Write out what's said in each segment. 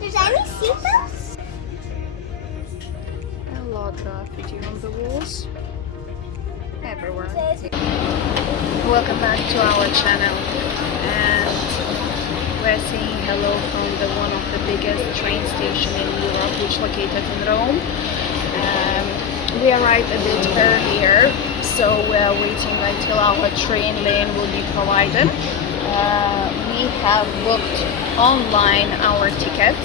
There's any seatbelts? A lot of graffiti on the walls. Everywhere. Welcome back to our channel, and we're saying hello from one of the biggest train stations in Europe, which is located in Rome. We arrived a bit earlier, so we're waiting until our train lane will be provided. We have booked online our ticket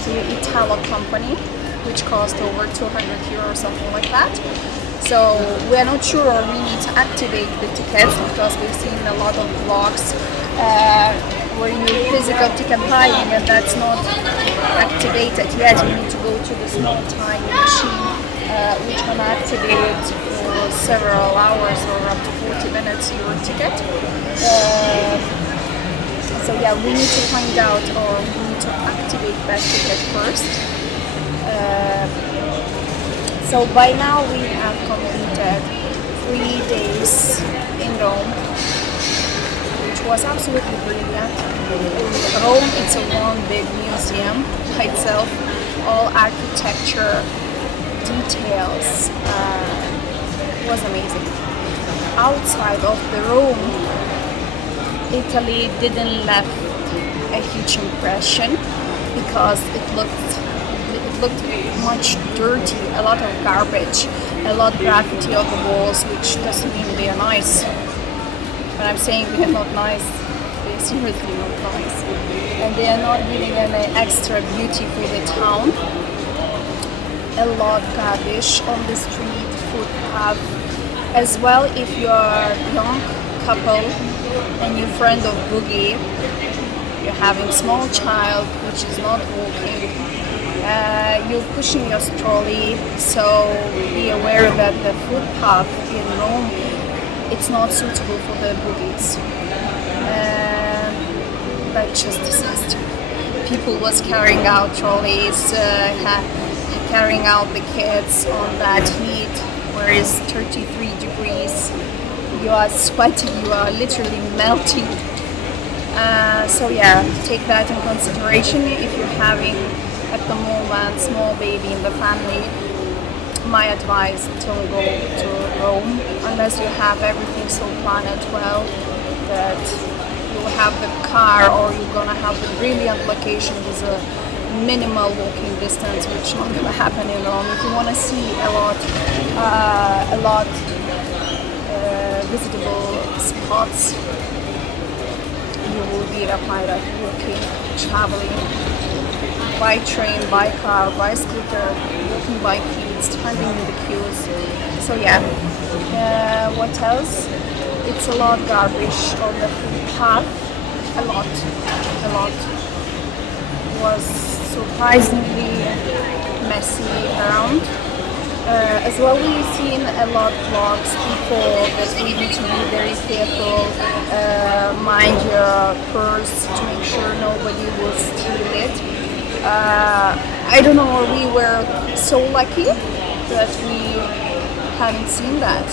through Italo company, which cost over 200 euros or something like that. So we're not sure we need to activate the tickets, because we've seen a lot of vlogs where you physical ticket buying and that's not activated yet. You need to go to the small tiny machine which can activate for several hours or up to 40 minutes your ticket. So yeah, we need to find out, or we need to activate that ticket first. So by now we have completed 3 days in Rome, which was absolutely brilliant. Rome, it's a one big museum by itself, all architecture, details, was amazing. Outside of the Rome, Italy didn't left a huge impression, because it looked much dirty, a lot of garbage, a lot of graffiti on the walls, which doesn't mean they are nice. When I'm saying they are not nice, they are seriously not nice, and they are not giving any extra beauty for the town. A lot of garbage on the street, footpath, as well. If you are a young couple and you're friend of boogie, you're having small child which is not walking, you're pushing your trolley, so be aware that the footpath in Rome, it's not suitable for the boogies. That's just disaster. People was carrying out trolleys, carrying out the kids on that heat where it's 33 degrees. You are sweating, you are literally melting. So yeah, take that in consideration if you're having at the moment small baby in the family. My advice, don't go to Rome unless you have everything so planned well that you'll have the car, or you're gonna have a brilliant location with a minimal walking distance, which is not gonna happen in Rome. If you want to see a lot visitable spots, you will be either walking, traveling by train, by car, by scooter, walking by feet, standing in the queues. So yeah, what else? It's a lot of garbage on the footpath, a lot. It was surprisingly messy around. As well, we've seen a lot of vlogs, people that we need to be very careful, mind your purse to make sure nobody will steal it. I don't know, we were so lucky that we haven't seen that,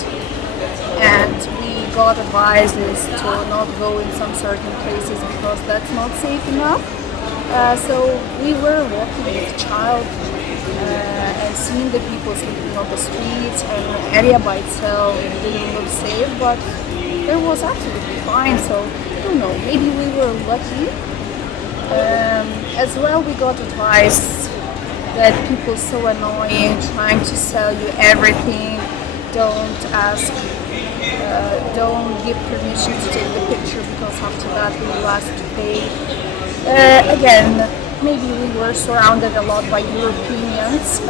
and we got advices to not go in some certain places because that's not safe enough. So we were walking with a child and seeing the people sleeping on the streets, and the area by itself didn't look safe, but it was absolutely fine. So I don't know, maybe we were lucky. As well, we got advice that people so annoying, trying to sell you everything. Don't ask, don't give permission to take the picture, because after that we will ask to pay. Again, maybe we were surrounded a lot by Europeans,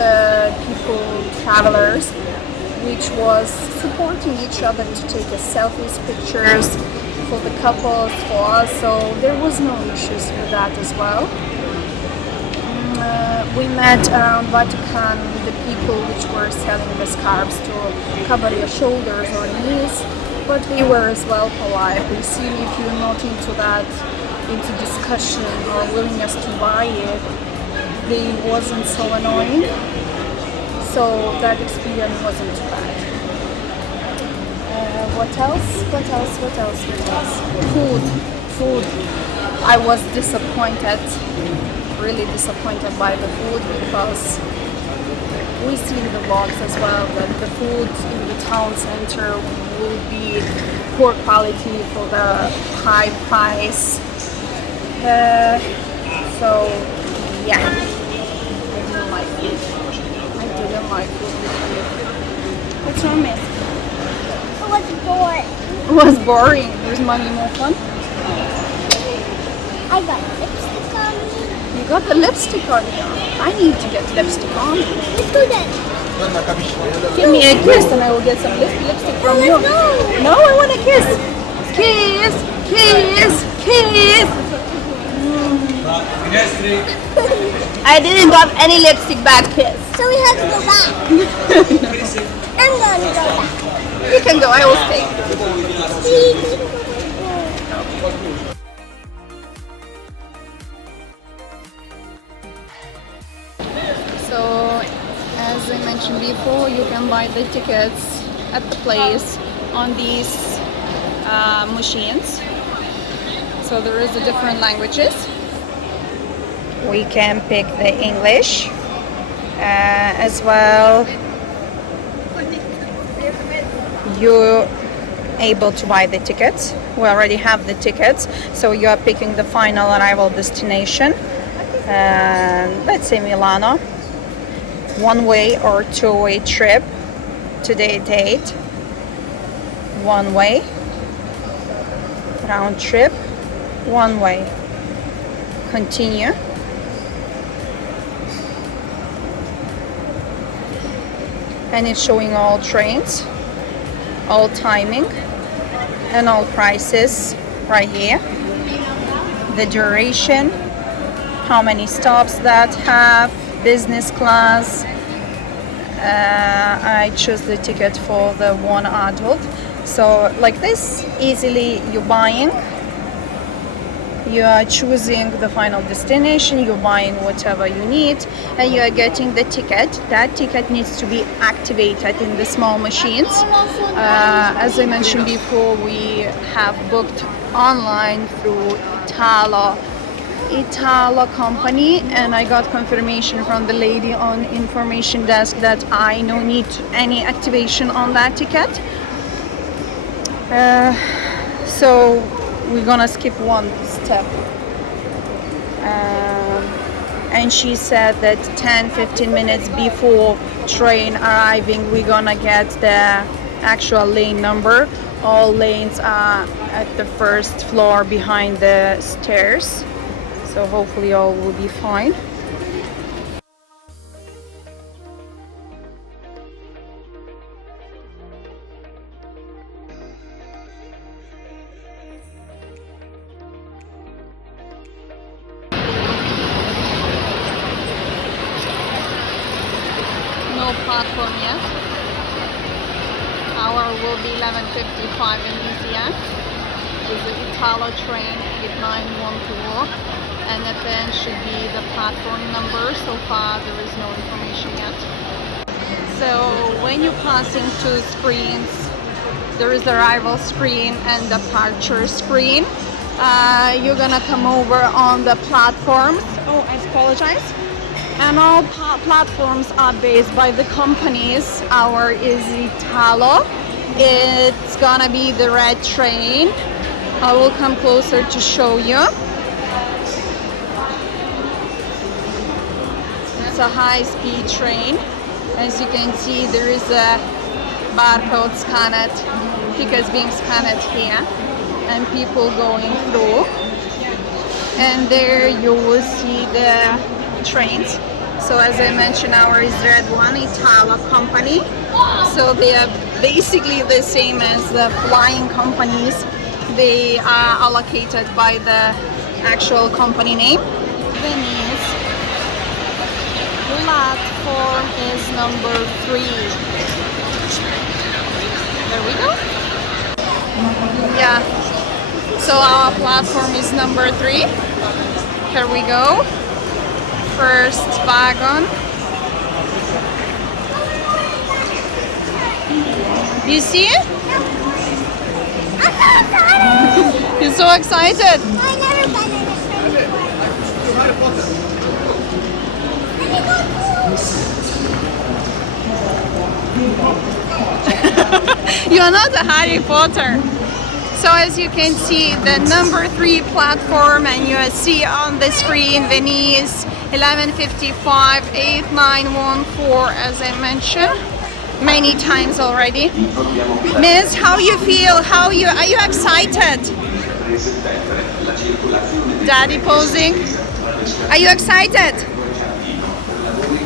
people, travelers, which was supporting each other to take a selfies, pictures for the couples, for us, so there was no issues with that as well. We met around Vatican with the people which were selling the scarves to cover your shoulders or knees, but they were as well polite. We see if you're not into that, into discussion or willingness to buy it, they wasn't so annoying, so that experience wasn't too bad. What else? Food. food, I was disappointed, really disappointed by the food, because we see in the vlogs as well that the food in the town center will be poor quality for the high price. So yeah, I didn't like it. I didn't like it. What's wrong, miss? It was boring. It was boring. There's money more fun. I got lipstick on me. You got the lipstick on you. I need to get lipstick on. Let's go then. Give me a kiss and I will get some lipstick from you. No. No, I want a kiss. Kiss, kiss, kiss. I didn't got any lipstick back, kiss. So we have to go back. I'm going to go back. You can go, I will stay. So, as I mentioned before, you can buy the tickets at the place on these machines. So there is a different languages. We can pick the English as well. You're able to buy the tickets. We already have the tickets, so you are picking the final arrival destination. Let's say Milano. One-way or two-way trip. Today date. One way. Round trip. One way. Continue. And it's showing all trains, all timing, and all prices right here. The duration, how many stops that have, business class. I choose the ticket for the one adult. So like this, easily you're buying. You are choosing the final destination, you're buying whatever you need, and you are getting the ticket. That ticket needs to be activated in the small machines. As I mentioned before, we have booked online through Italo company, and I got confirmation from the lady on information desk that I no need any activation on that ticket. So we're gonna skip one step, and she said that 10-15 minutes before train arriving we're gonna get the actual lane number. All lanes are at the first floor behind the stairs, so hopefully all will be fine. No platform yet. Hour will be 11:55 in Louisiana. With the Italo train 8912, and at the end should be the platform number. So far there is no information yet. So when you're passing two screens, there is arrival screen and departure screen. You're gonna come over on the platforms. Oh, I apologize. And all platforms are based by the companies. Our is Italo. It's gonna be the red train. I will come closer to show you. It's a high-speed train. As you can see, there is a barcode scanned, tickets being scanned here, and people going through. And there you will see the trains. So as I mentioned, our is red one, Italo company. So they are basically the same as the flying companies. They are allocated by the actual company name. Venice. Platform is number 3. There we go. Yeah. So our platform is number 3. Here we go. First wagon. You see it? I'm so excited! You You're so excited. I never been in a train before. Let me go too. You are not a Harry Potter. So as you can see, the number 3 platform, and you see on the screen Venice 11:55 8914, as I mentioned many times already. Miss, how you feel? Are you excited? Daddy posing. Are you excited?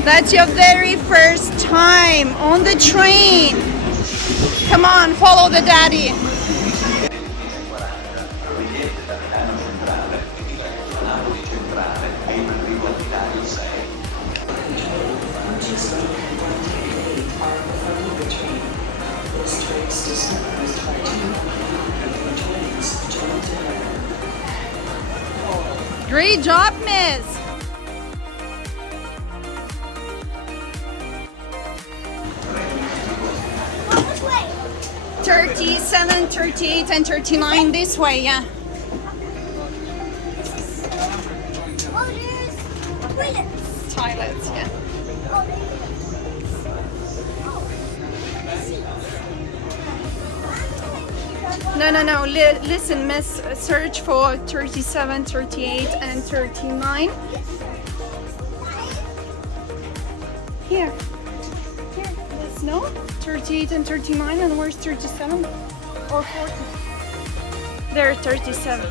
That's your very first time on the train. Come on, follow the daddy. Great job, miss. Go this way. 37, 38, and 39 this way, yeah. Oh, there's toilets. Toilets, yeah. Oh, No. Listen, miss, search for 37, 38, and 39. Here. There's no 38 and 39, and where's 37 or 40? There, 37.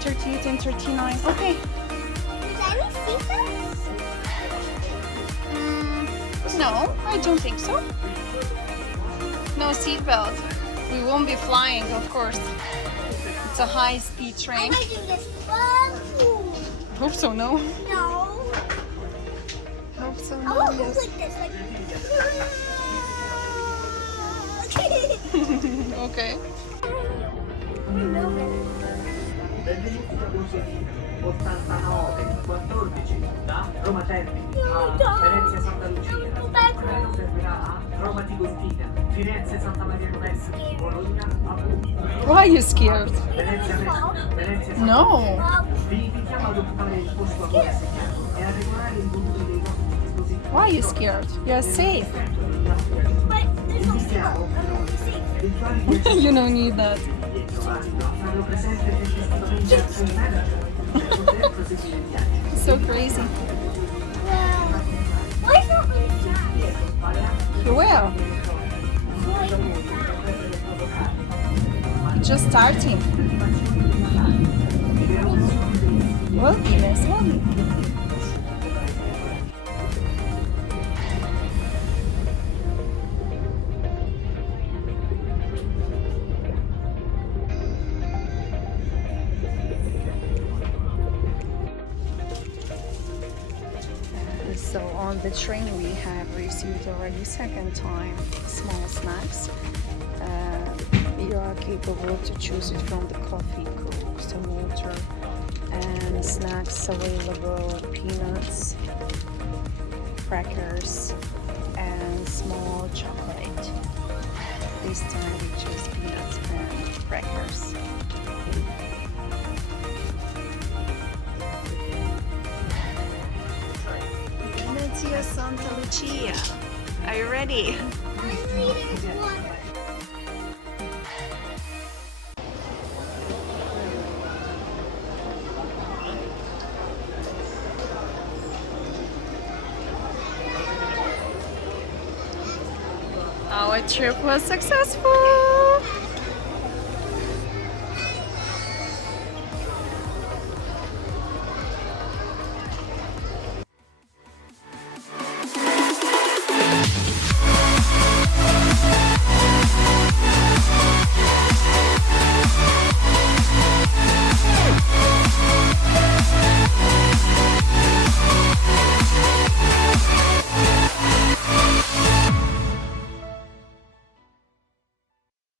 38 and 39. Okay. Is any seatbelts? No, I don't think so. No seatbelt. We won't be flying, of course. It's a high-speed I train. might do this. Whoa. Hope so, no. No. Hope so, I no. will go Yes. like this, like. Okay. We're moving. Benvenuti a Bustling 89-14 da Roma Termini a Venezia Santa Lucia. Il treno fermerà a Roma Tigottina, Firenze Santa Maria Novella, Bologna a Puglia. Why are you scared? Venezia Santa No. Vi invitiamo ad occupare il posto a voi assegnato e a regolare il volume dei vostri dispositivi. Why are you scared? You're safe. But there's no Invitiamo seatbelt. eventuali viaggiatori You don't need that. a farlo presente tempestivamente al suo manager per poter proseguire il viaggio. So crazy. Why is it really fast? You will. Just starting. Will be, miss, will be. So on the train we have received already second time small snacks. You are capable to choose it from the coffee, coke, some water, and snacks available: peanuts, crackers, and small chocolate. This time we choose peanuts and crackers. Venezia Santa Lucia. Are you ready? Our trip was successful.